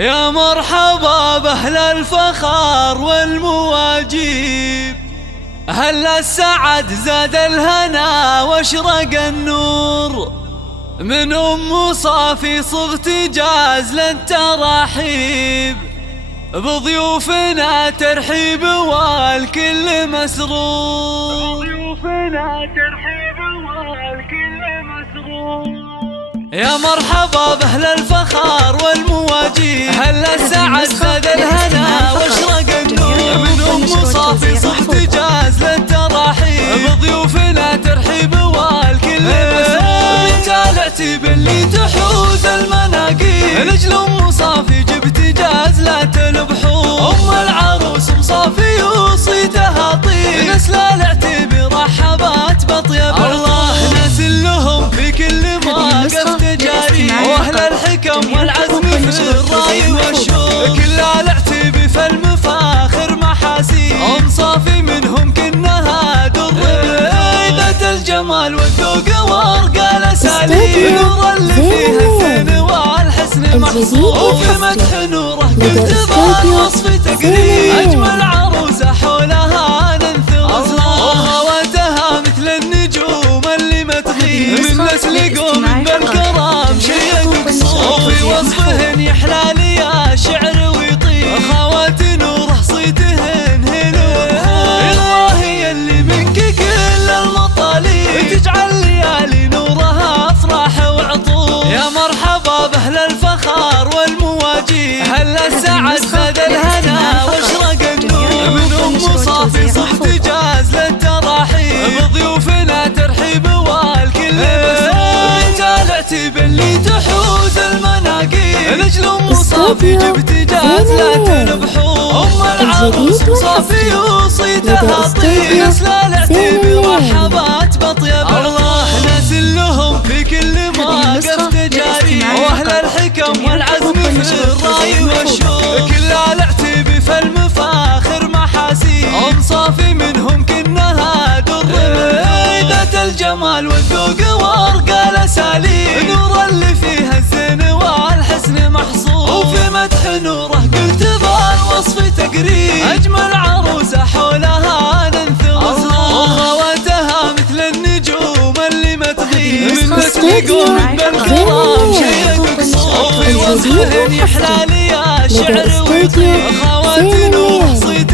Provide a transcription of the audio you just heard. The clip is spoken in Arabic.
يا مرحبا بأهل الفخار والمواجيب، أهل السعد زاد الهنا واشرق النور، من أم صافي صغت جاز للتراحيب، بضيوفنا ترحيب والكل مسرور، بضيوفنا ترحيب والكل مسرور. يا مرحبا بأهل الفخار والمواجيب، أهل السعد زاد الهنا واشرق النور، من أم صافي صغت جاز للتراحيب، بضيوفنا ترحيب والكل مسرور. من تالعتي باللي تحوز المناقيب، لجل أم صافي جبت جاز لا تلبحون، أم العروس أم صافي وصيتها طيب، نسل العتيب رحبات بطيب الله، ناس لهم في كل مواقف تجاري، واهل الحكم والعزم في الراي والشوق، كل العتيب في المفاخر محاسيب، أم صافي منهم كنها در ذات الجمال والذوق وارقى الاساليب، نور اللي فيها الزين والحسن محصور، وفي مدح نوره قلت بالوصف تقريب، اجمل عروسه حولها ننثر، وخواتها مثل النجوم اللي ما تغيب، من نسل قوم بالكرام شيء مقصور، وفي وصفهن يحلى لي يا شعر ويطيب، خوات نوره صيتهن هنا الله هي اللي منك كل المطالب، تجعل ليالي نورها افراح وعطور. يا مرحبا باهل الفخار والمواجيب، اهل السعد زاد الهنا واشرق النور، من ام صافي صغت جاز للتراحيب، بضيوفنا ترحيب والكل مسرور. من تالعتي باللي تحوز المناقيب، لجل ام صافي جبت جاز لا تلبحون، ام العروس صافي وصيتها طيب، نسل العتيب رحبات بطيب الله، ناس لهم في كل مواقف تجاري، واهل الحكم والعزم في الراي والشوق، كل العتيب في المفاخر محاسيب، أم صافي منهم كنها در ذات الجمال والذوق وارقى الاساليب، نور اللي فيها الزين والحسن محصور، وفي مدح نوره قلت بالوصف تقريب، اجمل عروسه حولها ننثر، وخواتها مثل النجوم اللي ما تغيب، من نسل قوم بالكرام شيء مقصور، وفي وصفهن يحلى لي يا شعر ويطيب، خوات نوره صيت